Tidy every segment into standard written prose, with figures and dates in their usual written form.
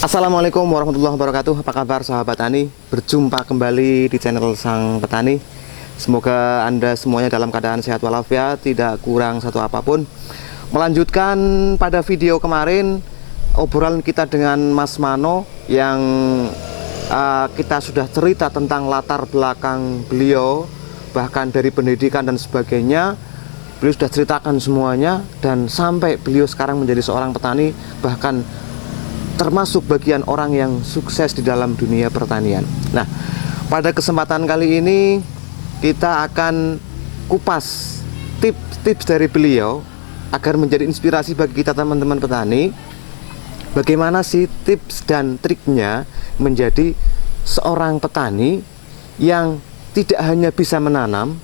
Assalamualaikum warahmatullahi wabarakatuh. Apa kabar sahabat tani? Berjumpa kembali di channel Sang Petani. Semoga Anda semuanya dalam keadaan sehat walafiat, tidak kurang satu apapun. Melanjutkan pada video kemarin, obrolan kita dengan Mas Mano yang kita sudah cerita tentang latar belakang beliau, bahkan dari pendidikan dan sebagainya. Beliau sudah ceritakan semuanya dan sampai beliau sekarang menjadi seorang petani, bahkan termasuk bagian orang yang sukses di dalam dunia pertanian. Nah, pada kesempatan kali ini kita akan kupas tips-tips dari beliau agar menjadi inspirasi bagi kita teman-teman petani. Bagaimana sih tips dan triknya menjadi seorang petani yang tidak hanya bisa menanam,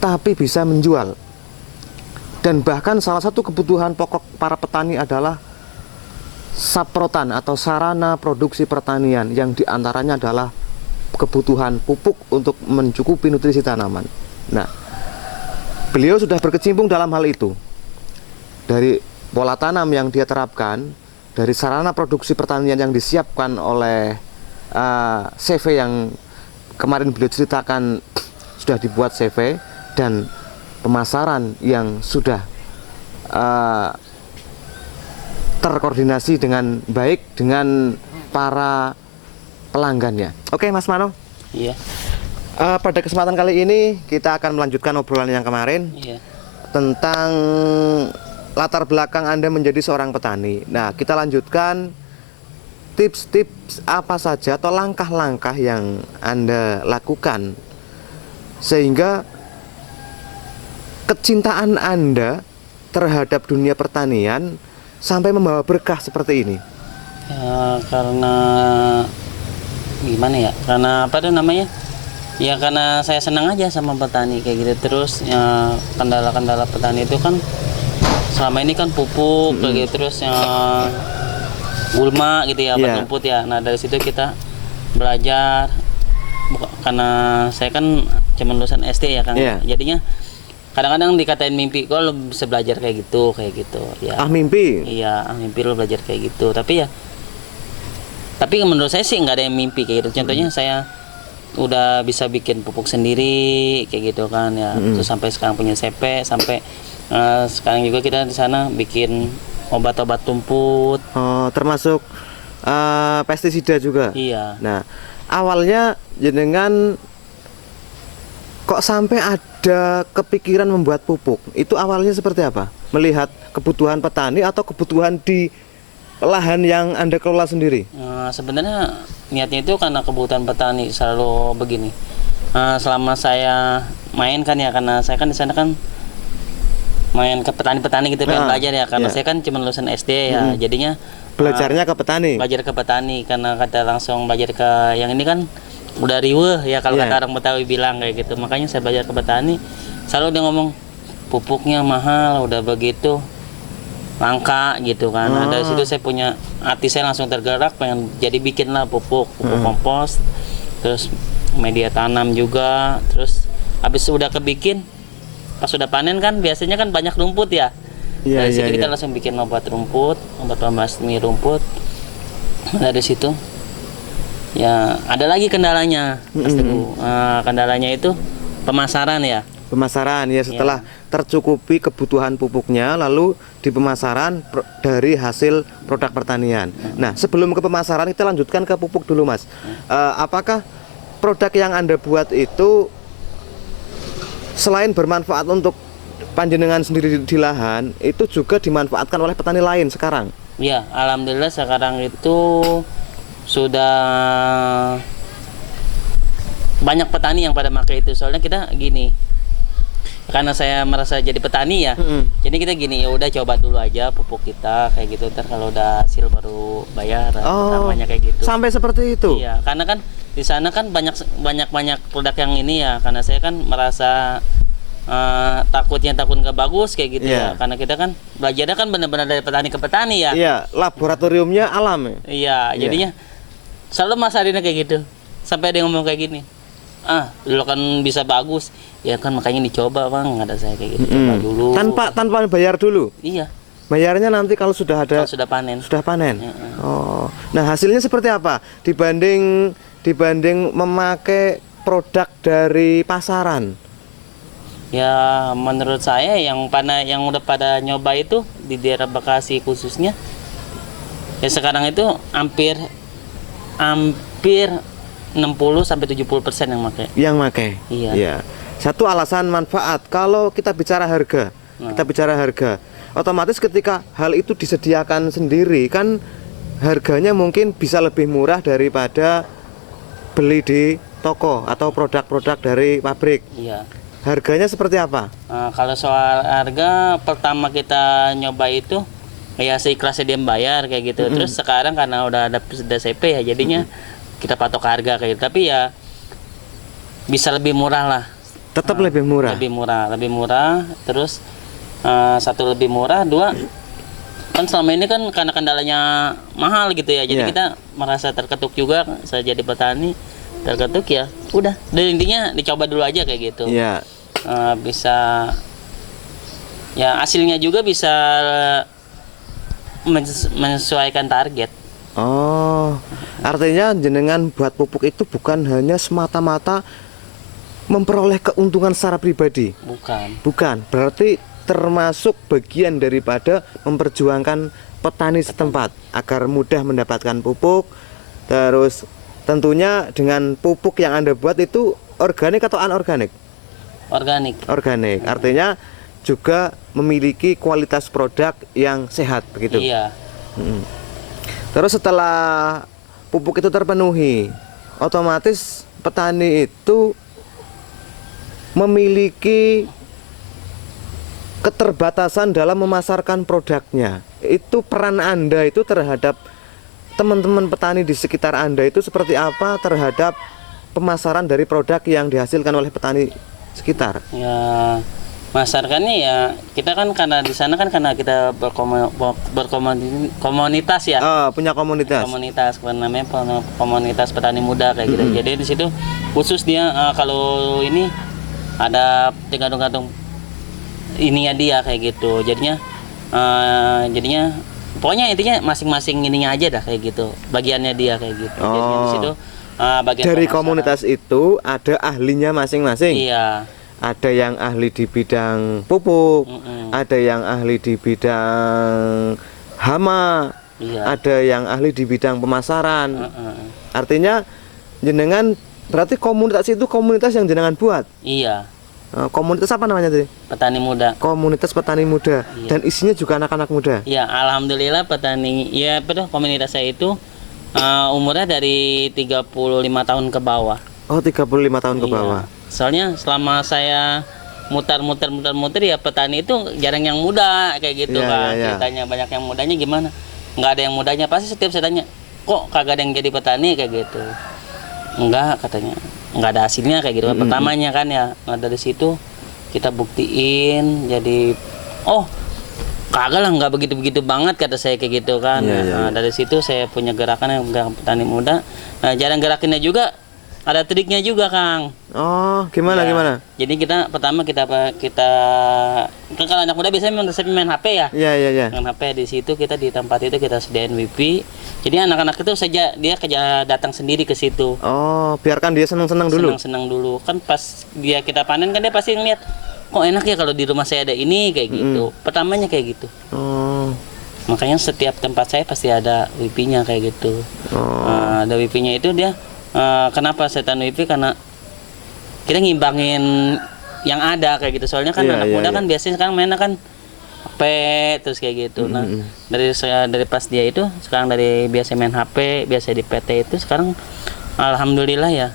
tapi bisa menjual. Dan bahkan salah satu kebutuhan pokok para petani adalah saprotan atau sarana produksi pertanian, yang diantaranya adalah kebutuhan pupuk untuk mencukupi nutrisi tanaman. Nah, beliau sudah berkecimpung dalam hal itu. Dari pola tanam yang dia terapkan, dari sarana produksi pertanian yang disiapkan oleh CV yang kemarin beliau ceritakan sudah dibuat CV, dan pemasaran yang sudah terkoordinasi dengan baik dengan para pelanggannya. Oke, Mas Mano. Iya. Pada kesempatan kali ini kita akan melanjutkan obrolan yang kemarin. Iya. Tentang latar belakang Anda menjadi seorang petani. Nah, kita lanjutkan tips-tips apa saja atau langkah-langkah yang Anda lakukan sehingga kecintaan Anda terhadap dunia pertanian sampai membawa berkah seperti ini. Ya, karena gimana ya? Karena apa tuh namanya? Ya karena saya senang aja sama petani kayak gitu. Terus ya, kendala-kendala petani itu kan selama ini kan pupuk kayak gitu, terus gulma gitu ya, obat rumput ya. Nah, dari situ kita belajar. Karena saya kan cuma lulusan SD ya kan. Jadinya kadang-kadang dikatain mimpi, kok lo bisa belajar kayak gitu ya. Mimpi? Iya, mimpi lo belajar kayak gitu. Tapi menurut saya sih nggak ada yang mimpi kayak gitu. Contohnya saya udah bisa bikin pupuk sendiri kayak gitu kan ya. Terus sampai sekarang punya CP, sampai sekarang juga kita di sana bikin obat-obat rumput. Termasuk pestisida juga. Iya. Nah, awalnya jenengan kok sampai ada kepikiran membuat pupuk? Itu awalnya seperti apa? Melihat kebutuhan petani atau kebutuhan di lahan yang Anda kelola sendiri? Sebenarnya niatnya itu karena kebutuhan petani selalu begini. Selama saya main kan ya, karena saya kan di sana kan main ke petani-petani gitu kan, belajar ya. Karena saya kan cuma lulusan SD ya, jadinya belajarnya ke petani. Belajar ke petani karena kata langsung belajar ke yang ini kan udah riweuh ya, kalau kata orang Betawi bilang kayak gitu. Makanya saya belajar ke petani, selalu dia ngomong pupuknya mahal, udah begitu langka gitu kan. Dari situ saya punya hati, saya langsung tergerak pengen jadi bikin lah pupuk kompos, terus media tanam juga. Terus habis sudah kebikin, pas sudah panen kan biasanya kan banyak rumput ya. Dari situ kita langsung bikin obat rumput, obat pembasmi rumput. Dari situ ya ada lagi kendalanya, kendalanya itu pemasaran ya. Pemasaran ya, setelah tercukupi kebutuhan pupuknya, lalu di pemasaran dari hasil produk pertanian. Nah, sebelum ke pemasaran kita lanjutkan ke pupuk dulu, Mas. Apakah produk yang Anda buat itu selain bermanfaat untuk panjenengan sendiri di lahan, itu juga dimanfaatkan oleh petani lain sekarang? Ya, alhamdulillah sekarang itu sudah banyak petani yang pada pakai itu. Soalnya kita gini, karena saya merasa jadi petani ya, jadi kita gini, ya udah coba dulu aja pupuk kita kayak gitu, ntar kalau udah hasil baru bayar. Namanya kayak gitu. Sampai seperti itu? Iya, karena kan di sana kan banyak produk yang ini ya. Karena saya kan merasa takut nggak bagus kayak gitu ya. Karena kita kan belajarnya kan benar-benar dari petani ke petani ya. Iya, laboratoriumnya alam ya. Iya, jadinya selalu Mas Adina kayak gitu. Sampai dia ngomong kayak gini, lo kan bisa bagus ya kan, makanya dicoba Bang, ada saya kayak gitu. Coba dulu tanpa bayar dulu. Iya, bayarnya nanti kalau sudah ada, kalau sudah panen. Oh, Nah, hasilnya seperti apa dibanding memakai produk dari pasaran? Ya menurut saya yang udah pada nyoba itu di daerah Bekasi khususnya, ya sekarang itu hampir 60-70% yang pakai. Iya. Ya. Satu alasan manfaat. Kalau kita bicara harga, otomatis ketika hal itu disediakan sendiri kan harganya mungkin bisa lebih murah daripada beli di toko atau produk-produk dari pabrik. Iya. Harganya seperti apa? Nah, kalau soal harga, pertama kita nyoba itu ya seikhlasnya dia bayar kayak gitu. Terus sekarang karena udah ada CP ya, jadinya kita patok harga kayak gitu. Tapi ya bisa lebih murah lah. Tetap lebih murah. Lebih murah. Terus satu lebih murah, dua kan selama ini kan karena kendalanya mahal gitu ya. Jadi kita merasa terketuk juga. Saya jadi petani terketuk ya. Udah, dan intinya dicoba dulu aja kayak gitu. Iya. Bisa ya hasilnya juga bisa menyesuaikan target. Oh, artinya jenengan buat pupuk itu bukan hanya semata-mata memperoleh keuntungan secara pribadi. Bukan, berarti termasuk bagian daripada memperjuangkan petani setempat agar mudah mendapatkan pupuk. Terus tentunya dengan pupuk yang Anda buat itu organik atau anorganik? Organik. Artinya juga memiliki kualitas produk yang sehat begitu. Iya. Terus setelah pupuk itu terpenuhi, otomatis petani itu memiliki keterbatasan dalam memasarkan produknya. Itu peran Anda itu terhadap teman-teman petani di sekitar Anda itu seperti apa terhadap pemasaran dari produk yang dihasilkan oleh petani sekitar? Ya, masarkannya ya kita kan karena di sana kan karena kita berkomunitas ya. Punya komunitas. Namanya komunitas petani muda kayak gitu. Jadi di situ khusus dia kalau ini ada gantung-gantung ininya dia kayak gitu. Jadinya pokoknya intinya masing-masing ininya aja dah kayak gitu. Bagiannya dia kayak gitu. Jadi di situ bagian dari pemasaran. komunitas itu ada ahlinya masing-masing. Iya. Ada yang ahli di bidang pupuk, ada yang ahli di bidang hama, ada yang ahli di bidang pemasaran. Artinya jenengan berarti komunitas itu komunitas yang jenengan buat. Iya. Komunitas apa namanya tadi? Petani muda. Komunitas petani muda. Iya. Dan isinya juga anak-anak muda. Iya, alhamdulillah petani ya betul komunitas saya itu umurnya dari 35 tahun ke bawah. Oh, 35 tahun ke bawah. Soalnya selama saya muter-muter ya petani itu jarang yang muda kayak gitu kan. Ceritanya banyak yang mudanya gimana? Nggak ada yang mudanya. Pasti setiap saya tanya, kok kagak ada yang jadi petani kayak gitu. Enggak, katanya. Nggak ada hasilnya kayak gitu. Pertamanya kan ya. Nah, dari situ kita buktiin jadi kagak lah, nggak begitu-begitu banget kata saya kayak gitu kan. Dari situ saya punya gerakan yang petani muda. Nah, jarang gerakinnya juga ada triknya juga, Kang. Oh, gimana? Jadi pertama kita kan kalau anak muda biasanya main HP ya. Iya. Main HP di situ kita di tempat itu kita sediain wifi. Jadi anak-anak itu saja dia datang sendiri ke situ. Oh, biarkan dia senang-senang dulu. Senang dulu. Kan pas kita panen kan dia pasti ngeliat, kok enak ya kalau di rumah saya ada ini kayak gitu. Pertamanya kayak gitu. Oh. Makanya setiap tempat saya pasti ada wifi-nya kayak gitu. Ada wifi-nya itu dia kenapa setan wifi, karena kita ngimbangin yang ada kayak gitu. Soalnya kan anak muda kan biasanya sekarang mainnya kan HP terus kayak gitu. Nah, dari pas dia itu sekarang dari biasa main HP, biasa di PT itu sekarang alhamdulillah ya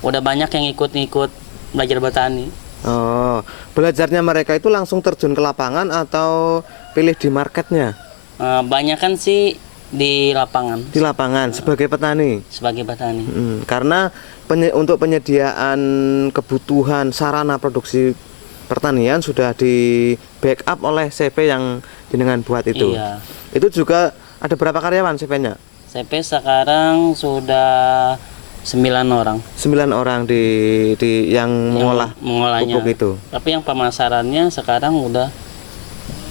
udah banyak yang ikut belajar bertani. Oh, belajarnya mereka itu langsung terjun ke lapangan atau pilih di marketnya? Banyak kan sih di lapangan. Di lapangan sebagai petani. Karena untuk penyediaan kebutuhan sarana produksi pertanian sudah di backup oleh CP yang jenengan buat itu. Iya. Itu juga ada berapa karyawan CP-nya? CP sekarang sudah 9 orang. 9 orang di yang mengolahnya pupuk itu. Tapi yang pemasarannya sekarang udah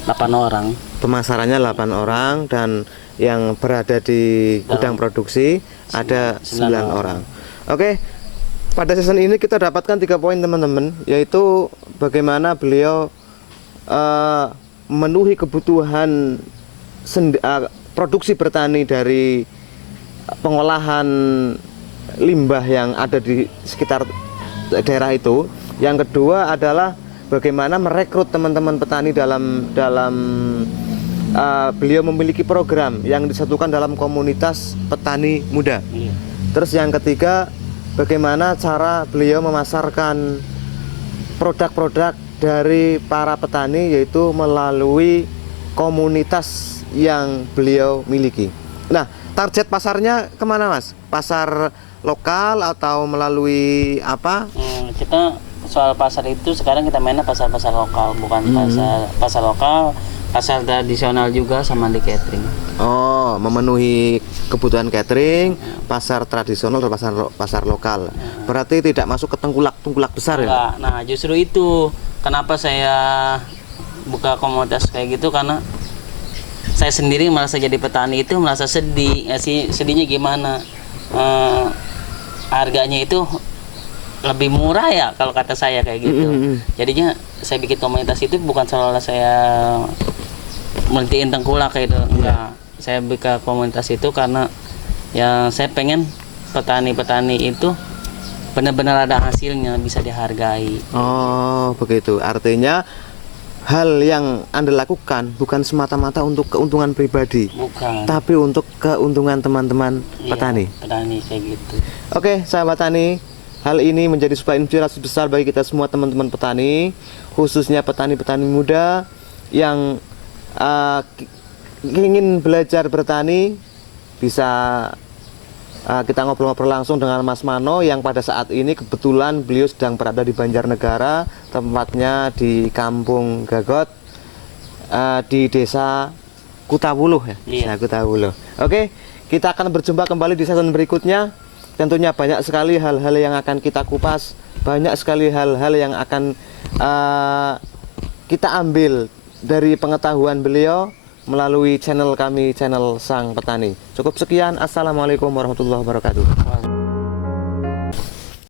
8 orang. Pemasarannya 8 orang dan yang berada di gudang produksi ada 9 orang. Oke, pada season ini kita dapatkan 3 poin teman-teman, yaitu bagaimana beliau memenuhi kebutuhan produksi bertani dari pengolahan limbah yang ada di sekitar daerah itu. Yang kedua adalah bagaimana merekrut teman-teman petani dalam beliau memiliki program yang disatukan dalam komunitas petani muda. Terus yang ketiga, bagaimana cara beliau memasarkan produk-produk dari para petani, yaitu melalui komunitas yang beliau miliki. Nah, target pasarnya kemana Mas? Pasar lokal atau melalui apa? Kita soal pasar itu sekarang kita mainnya pasar-pasar lokal, bukan pasar lokal, pasar tradisional juga sama di catering. Oh, memenuhi kebutuhan catering, pasar tradisional dan pasar lokal. Berarti tidak masuk ke tengkulak besar ya? Nah, justru itu kenapa saya buka komunitas kayak gitu, karena saya sendiri merasa jadi petani itu merasa sedih. Ya sih, sedihnya gimana? Harganya itu lebih murah ya kalau kata saya kayak gitu. Jadinya saya bikin komunitas itu bukan seolah saya mentiin tengkulak kayak itu. Enggak. Saya bikin komunitas itu karena ya saya pengen petani-petani itu benar-benar ada hasilnya, bisa dihargai. Oh, begitu. Artinya hal yang Anda lakukan bukan semata-mata untuk keuntungan pribadi, bukan, tapi untuk keuntungan teman-teman petani. Petani kayak gitu. Oke, sahabat tani, hal ini menjadi sebuah inspirasi besar bagi kita semua teman-teman petani, khususnya petani-petani muda yang ingin belajar bertani. Bisa kita ngobrol-ngobrol langsung dengan Mas Mano yang pada saat ini kebetulan beliau sedang berada di Banjarnegara, tempatnya di Kampung Gagot, di Desa Kutawuluh ya. Desa Kutawuluh. Oke, kita akan berjumpa kembali di season berikutnya. Tentunya banyak sekali hal-hal yang akan kita kupas, banyak sekali hal-hal yang akan kita ambil dari pengetahuan beliau melalui channel kami, channel Sang Petani. Cukup sekian, assalamualaikum warahmatullahi wabarakatuh.